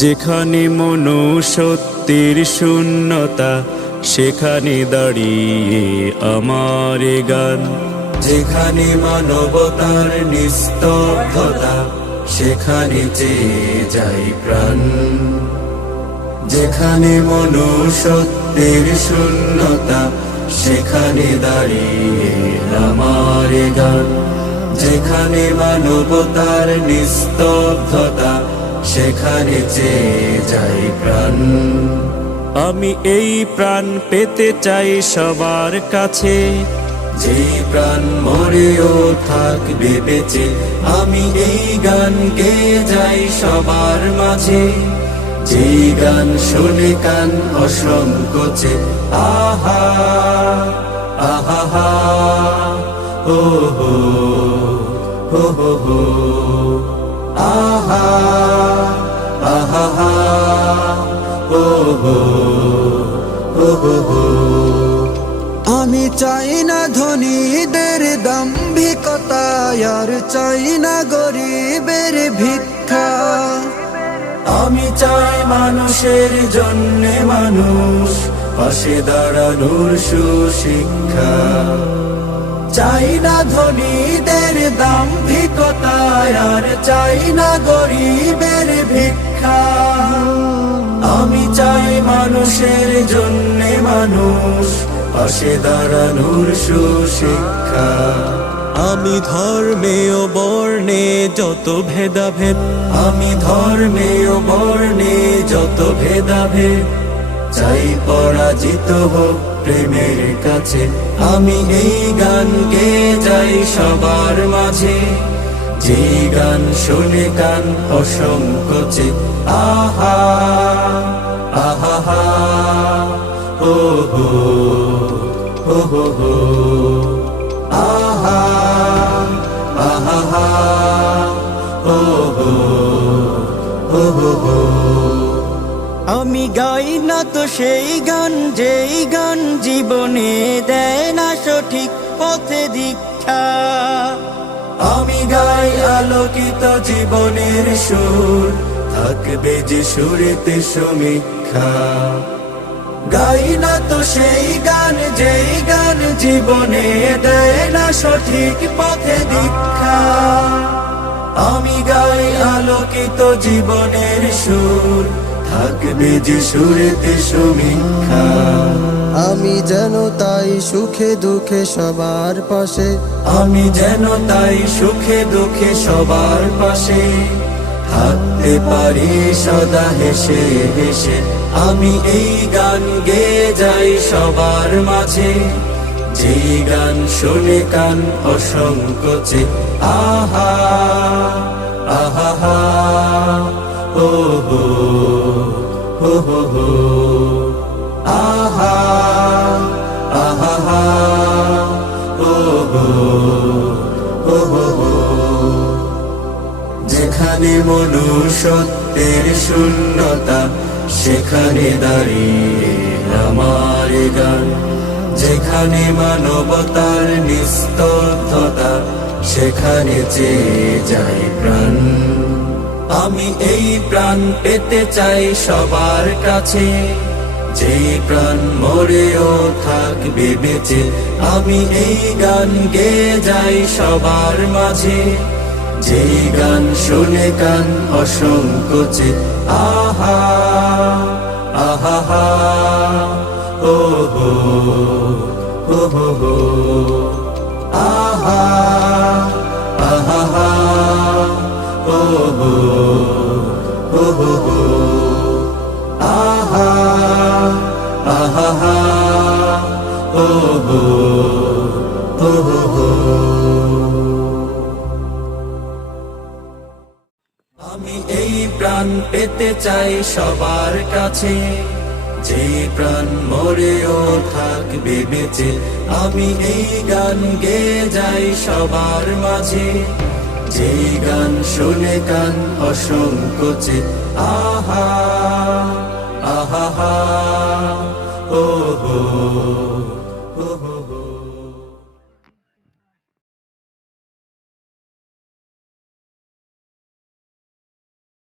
যেখানে মনুষ্যত্বের শূন্যতা, সেখানে দাঁড়িয়ে আমার এ গান। যেখানে মানবতার নিস্তব্ধতা, সেখানে চেয়ে যাই প্রাণ। যেখানে মনুষ্যত্বের শূন্যতা, সেখানে দাঁড়িয়ে আমার এ গান। যেখানে মানবতার নিস্তব্ধতা, সেখানে চেয়ে যাই প্রাণ। আমি এই প্রাণ পেতে চাই সবার কাছে, যেই প্রাণ মরেও থাকবে বেঁচে। আমি এই গান গেয়ে যাই সবার মাঝে, যেই গান শুনে কান অসংকোচে। আহা আহা ও হো হো হো হো, আহা আহা ও হো হো হো হো। আমি চাই না ধনীদের দাম্ভিকতা, আর চাই না গরিবের ভিক্ষা। আমি চাই মানুষের জন্যে মানুষ, পাশে দাঁড়ানোর সুশিক্ষা। চাই না ধনীদের দাম্ভিকতা, আর চাই না গরিবের ভিক্ষা। আমি চাই মানুষের জন্যে মানুষ, পাশে দাঁড়ানোর সুশিক্ষা। আমি ধর্মে ও বর্ণে যত ভেদাভেদ, আমি ধর্মে ও বর্ণে যত ভেদাভেদ, চাই পরাজিত হোক প্রেমের কাছে। আমি এই গান গেয়ে যাই সবার মাঝে, যে গান শুনে কান অসংকোচে। আহা আহা ও হো হো হো হো, আহা আহা ও হো হো হো হো। আমি গাই না তো সেই গান, যেই গান জীবনে দেয় না সঠিক পথে দীক্ষা। আমি গাই আলোকিত জীবনের সুর, থাকবে যে সুরেতে সমীক্ষা। গাই না তো সেই গান, যেই গান জীবনে দেয় না সঠিক পথে দীক্ষা। আমি গাই আলোকিত জীবনের সুর, থাকবে যে সুরেতে সমীক্ষা। আমি যেন তাই সুখে দুঃখে সবার পাশে, আমি যেন তাই সুখে দুঃখে সবার পাশে, থাকতে পারি সদা হেসে হেসে। আমি এই গান গেয়ে যাই সবার মাঝে, যেই গান শুনে কান অসংকোচে। আহা আহা ও হো হো হো হো, আহা আহা ও হো হো হো হো। যেখানে মনুষ্যত্বের শূন্যতা, সেখানে দাঁড়িয়ে আমার গান। যেখানে মানবতার নিস্তব্ধতা, সেখানে চেয়ে যাই প্রাণ। আমি এই প্রাণ পেতে চাই সবার কাছে, যেই প্রাণ মরেও থাকবে বেঁচে। আমি এই গান গেয়ে যাই সবার মাঝে, যেই গান শুনে কান অসংকোচে। আহা আহা ও হো হো হো হো, আহা আহা ও হো হো হো হো, আহা আহা ও হো হো হো হো। আমি এই প্রাণ পেতে চাই সবার কাছে, যেই প্রাণ মরেও থাকবে বেঁচে। আমি এই গান গেয়ে যাই সবার মাঝে, যেই গান শুনে কান অসংকোচে। আহা আহা